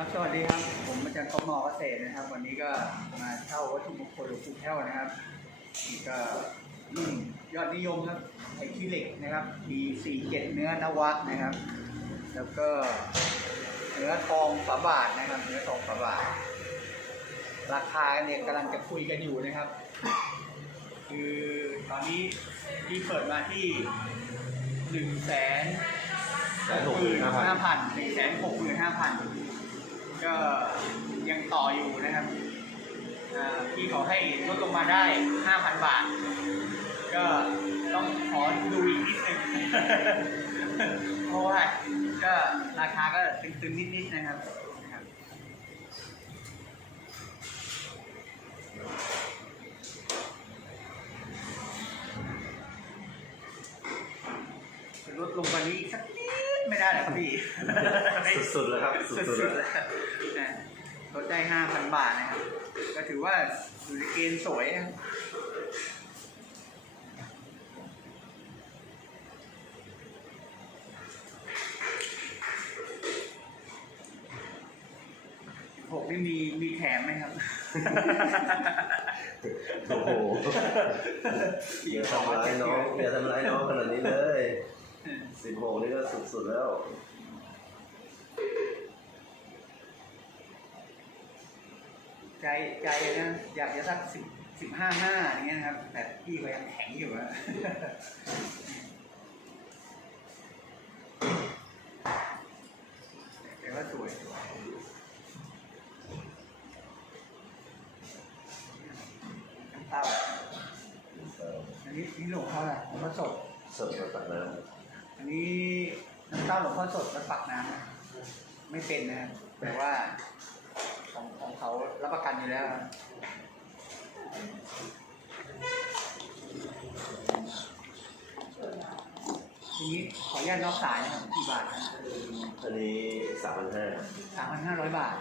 ครับสวัสดีครับ ผมอาจารย์กมอเกษตรนะครับ วันนี้ก็มาเช่าวัตถุมงคลหลวงปู่แพ้วนะครับนี่ก็รุ่นยอดนิยมครับไอคิเหล็กนะครับ B47 เจ็ดเนื้อนวัตนะครับ แล้วก็เนื้อทองฝาบาทนะครับ เนื้อทองฝาบาท ราคาเนี่ยกำลังจะคุยกันอยู่นะครับ คือตอนนี้ที่เปิดมาที่หนึ่งแสนแสนหกหมื่นห้าพันห้าพันหนึ่งแสนหกหมื่นห้าพัน ก็ยังต่ออยู่นะครับพี่เขาให้ลดลงมาได้ห้าพันบาท ก็ต้องขอดูอีกนิดนึงเพราะว่าก็ราคาก็ตึงๆนิดๆนะครับนะครับ ลดลงกว่านี้อีกสักนิดไม่ได้เหรอครับพี่ สุดๆแล้วครับสุสุดดๆๆแล้วแล้วนะลดได้ห้าพันบาทนะครับ ก็ถือว่าอยู่ในเกณฑ์สวยนะครับหกนี่มีมีแถมไหมครับ โอ้โหอย่าทำร้ายน้องอย่าทำร้ายน้องขนาดนี้เลยสิบหกนี่ก็สุดๆแล้ว ใจใจนะ อยากจะสักสิบสิบห้าห้าอย่างเงี้ยนะครับ แต่พี่ก็ยังแข็งอยู่อะแต่ว่าสวยน้ำเต้าอันนี้นี่หลวงพ่ออะไรหลวงพ่อสดสดมาตักน้อันนี้น้ำเต้าหลวงพ่อสดแล้วปักน้ำนะไม่เป็นนะครับแต่ว่า ของของเขารับประกันอยู่แล้วครับทีนี้ขออนุญาตนอกสายนะครับกี่บาทนะำอันนี้สามพันห้าสามพันห้าร้อยบาท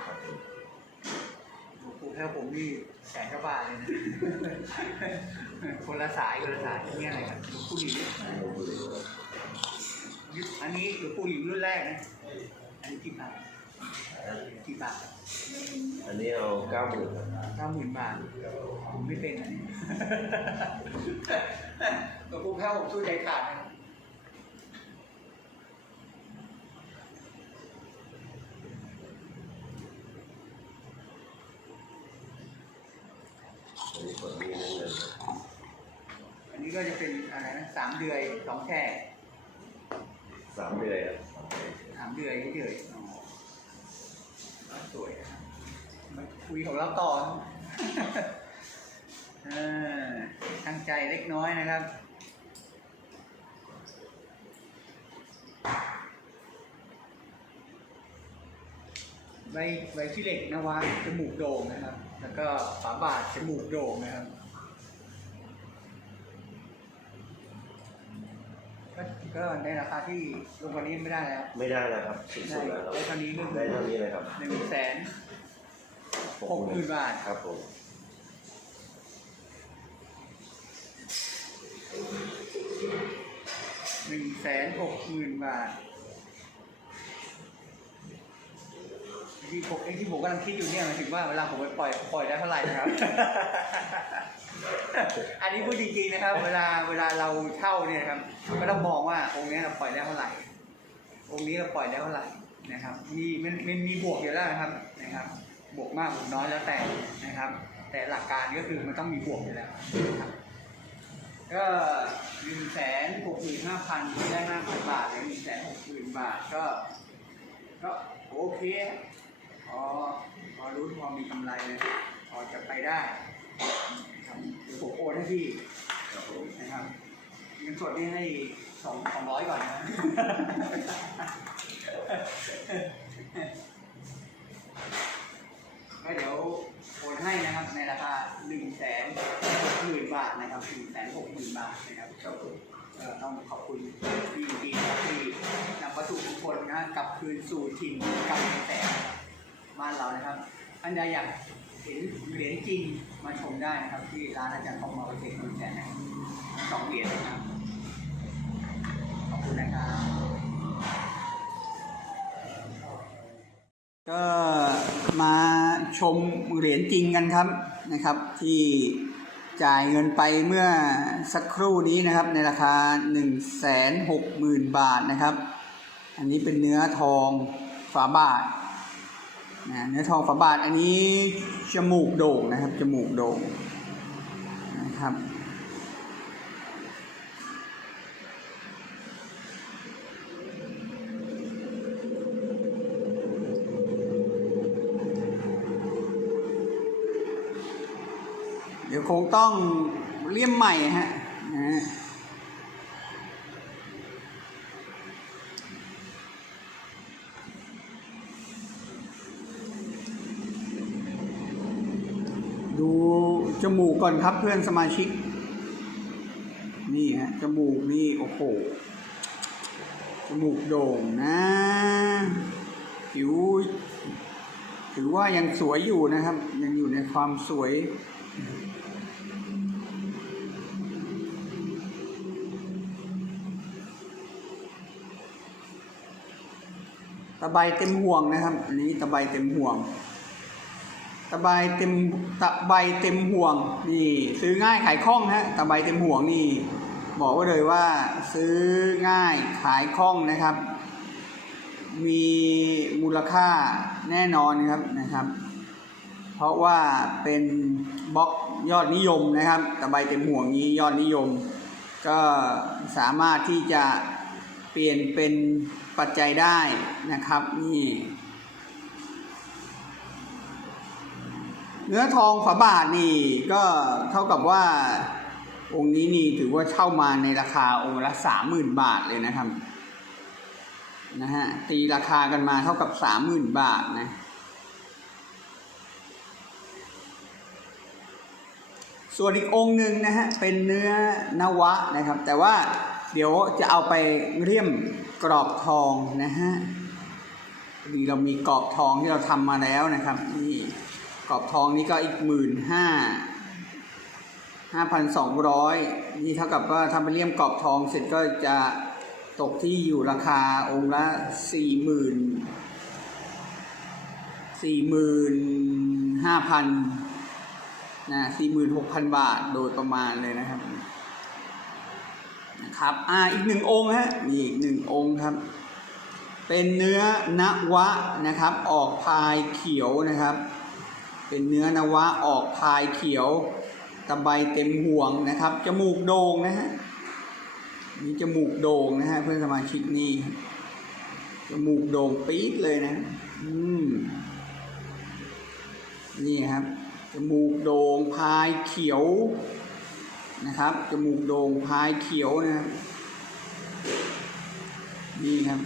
หลวงปู่แพ้วผมนี่แสนกว่าบาทเลยนะ คนละสายคนละสายนี่อะไรครับหลวงปู่หลิวอันนี้หลวงปู่หลิวรุ่นแรกนะ อันนี้กี่บาท กี่บาทอันนี้เอาเก้าหมื่นเก้าหมื่นบาทผมไม่เป็นอันนี้หลวงปู่แพ้วผมสู้ใจขาดนะอันนี้คนนี้เงินอันนี้ก็จะเป็นอะไรนะสามเดือยสองแช่สามเดือนอะสามเดือยเฉยๆอ๋อ สวยนะครับมาคุยของเราต่อเออตั้งใจเล็กน้อยนะครับใบใบขี้เหล็กนวะจมูกโด่งนะครับ แล้วก็ฝาบาทจมูกโด่งนะครับ ก็ก็ในราคาที่ลงกว่านี้ไม่ได้แล้วไม่ได้แล้วครับสุได้ดๆแล้วครับได้เท่านี้ก็คือได้เท่านี้เลยครับหนึ่งแสนหกหมื่นบาทครับผมหนึ่งแสนหกหมื่นบาท ที่ผมเองที่ผมกำลังคิดอยู่เนี่ยหมายถึงว่าเวลาผมไปปล่อยปล่อยได้เท่าไหร่นะครับ อันนี้พูดจริงๆนะครับ เวลาเวลาเราเช่าเนี่ยครับก็ต้องมองว่าองค์นี้เราปล่อยได้เท่าไหร่ องค์นี้เราปล่อยได้เท่าไหร่นะครับ มีมันมันมีบวกอยู่แล้วนะครับนะครับ บวกมากบวกน้อยแล้วแต่นะครับ แต่หลักการก็คือมันต้องมีบวกอยู่แล้วนะครับก็หนึ่งแสนหกหมื่นห้าพันได้ห้าพันบาทหนึ่งแสนหกหมื่นบาทก็ก็โอเค พอพอรู้พอมีกำไรเลยพอจะไปได้นะครับเดี๋ยวผมโอนให้พี่ครับผมนะครับเงินสดนี่ให้สองสองร้อยก่อนนะ ก็เดี๋ยวโอนให้นะครับในราคาหนึ่งแสนหกหมื่นบาทนะครับหนึ่งแสนหกหมื่นบาทนะครับครับผมเอ่อต้องขอบคุณพี่จริงๆนะครับที่นำวัตถุมงคลนะฮะกลับคืนสู่ถิ่นกลับแสน บ้านเรานะครับอันใดอยากเห็นเหรียญจริงมาชมได้นะครับ ที่ร้านอาจารย์ทองมาประเทศแสนนะครับสองเหรียญนะครับขอบคุณนะครับก็มาชมเหรียญจริงกันครับนะครับ ที่จ่ายเงินไปเมื่อสักครู่นี้นะครับ ในราคา 1 6 0 0 0 0 บาทนะครับ อันนี้เป็นเนื้อทองฝาบาท นะเนื้อทองฝาบาทอันนี้จมูกโด่งนะครับ จมูกโด่งนะครับเดี๋ยวคงต้องเลี่ยมใหม่ฮะนะฮะดูจ มูกก่อนครับเพื่อนสมาชิก นี่ฮะจมูกนี่โอ้โหจมูกโด่งนะผิวถือว่ายังสวยอยู่นะครับ ยังอยู่ในความสวยตะไบเต็มห่วงนะครับ อันนี้ตะไบเต็มห่วง ตะไบเต็มตะไบเต็มห่วงนี่ซื้อง่ายขายคล่องฮะตะไบเต็มห่วงนี่ บอกไว้เลยว่าซื้อง่ายขายคล่องนะครับ มีมูลค่าแน่นอนครับนะครับ เพราะว่าเป็นบล็อกยอดนิยมนะครับ ตะไบเต็มห่วงนี้ยอดนิยม ก็สามารถที่จะเปลี่ยนเป็นปัจจัยได้นะครับนี่ เนื้อทองฝาบาทนี่ก็เท่ากับว่าองค์นี้นี่ถือว่าเช่ามาในราคาองค์ละสามหมื่นบาทเลยนะครับนะฮะตีราคากันมาเท่ากับสามหมื่นบาทนะส่วนอีกองค์หนึ่งนะฮะเป็นเนื้อนวะนะครับ แต่ว่าเดี๋ยวจะเอาไปเรียมกรอบทองนะฮะดีเรามีกรอบทองที่เราทำมาแล้วนะครับนี่ กรอบทองนี่ก็อีกหมื่นห้าห้าพันสองร้อยนี่เท่ากับว่าทำไปเรียมกรอบทองเสร็จก็จะตกที่อยู่ราคาองค์ละสี่หมื่นสี่หมื่นห้าพันนะสี่หมื่นหกพันบาทโดยประมาณเลยนะครับนะครับอ่าอีกหนึ่งองค์ฮะนี่อีกหนึ่งองค์ครับ เป็นเนื้อนวะนะครับ ออกพายเขียวนะครับ เป็นเนื้อนวะออกพายเขียวตะไบเต็มห่วงนะครับ จมูกโด่งนะฮะนี่จมูกโด่งนะฮะเพื่อนสมาชิกนี่จมูกโด่งปี๊ดเลยนะ อืม นี่ครับ จมูกโด่งพายเขียวนะครับ จมูกโด่งพายเขียวนะครับนี่ครับ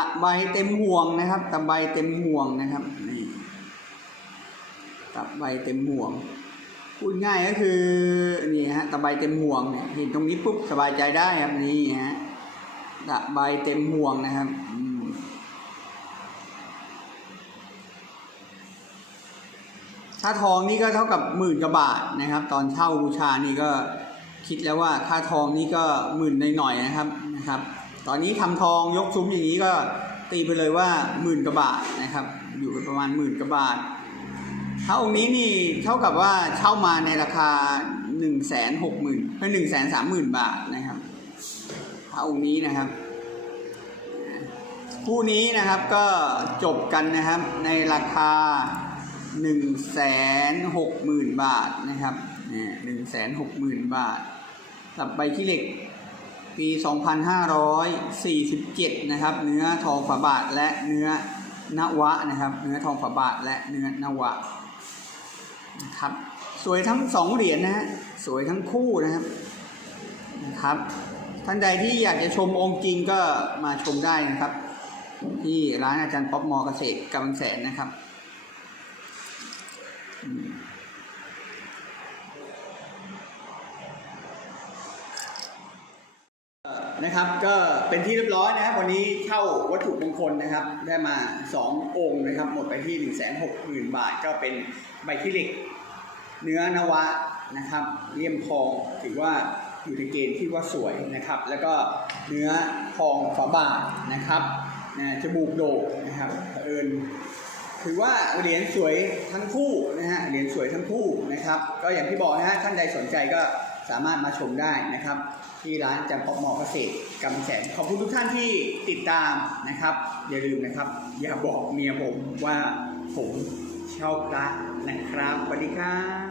ะใบเต็มห่วงนะครับ ตะใบเต็มห่วงนะครับนี่ตะใบเต็มห่วง พูดง่ายก็คือนี่ฮะตะไบเต็มห่วงเนี่ยเห็นตรงนี้ปุ๊บสบายใจได้ครับนี่ฮะตะใบเต็มห่วงนะครับค่าทองนี่ก็เท่ากับหมื่นกว่าบาทนะครับ ตอนเช่าบูชานี่ก็คิดแล้วว่าค่าทองนี่ก็หมื่นหน่อยๆนะครับนะครับ ตอนนี้ทำทองยกซุ้มอย่างนี้ก็ตีไปเลยว่าหมื่นกว่าบาทนะครับ อยู่ประมาณหมื่นกว่าบาทถ้าองค์นี้นี่เท่ากับว่าเช่ามาในราคาหนึ่งแสนหกหมื่นเพื่อหนึ่งแสนสามหมื่นบาทนะครับถ้าองค์นี้นะครับ คู่นี้นะครับก็จบกันนะครับในราคาหนึ่งแสนหกหมื่นบาทนะครับหนึ่งแสนหกหมื่นบาทกลับไปที่เหล็ก ปี 2547 นะครับ เนื้อทองฝาบาทและเนื้อนวะนะครับ เนื้อทองฝาบาทและเนื้อนวะนะครับ สวยทั้งสองเหรียญนะฮะ สวยทั้งคู่นะครับ นะครับ ท่านใดที่อยากจะชมองค์จริงก็มาชมได้นะครับ ที่ร้านอาจารย์ป๊อปมอเกษตรกำลังแสนนะครับอืมเอ่อ นะครับก็เป็นที่เรียบร้อยนะครับวันนี้เข้าวัตถุมงคลนะครับ ได้มา 2 องค์นะครับหมดไปที่ 1 6 0 0 0 0 บาท ก็เป็นใบที่เหล็กเนื้อนวะนะครับเลี่ยมทองถือว่าอยู่ในเกณฑ์ที่ว่าสวยนะครับ แล้วก็เนื้อทองฝาบาทนะครับนะจมูกโด่งนะครับเอิญถือว่าเหรียญสวยทั้งคู่นะฮะเหรียญสวยทั้งคู่นะครับ ก็อย่างที่บอกนะฮะท่านใดสนใจก็ สามารถมาชมได้นะครับ ที่ร้านจำปอกหมอเกษตรกำแสนขอบคุณทุกท่านที่ติดตามนะครับ อย่าลืมนะครับ อย่าบอกเมียผมว่าผมชอบพระนะครับสวัสดีครับ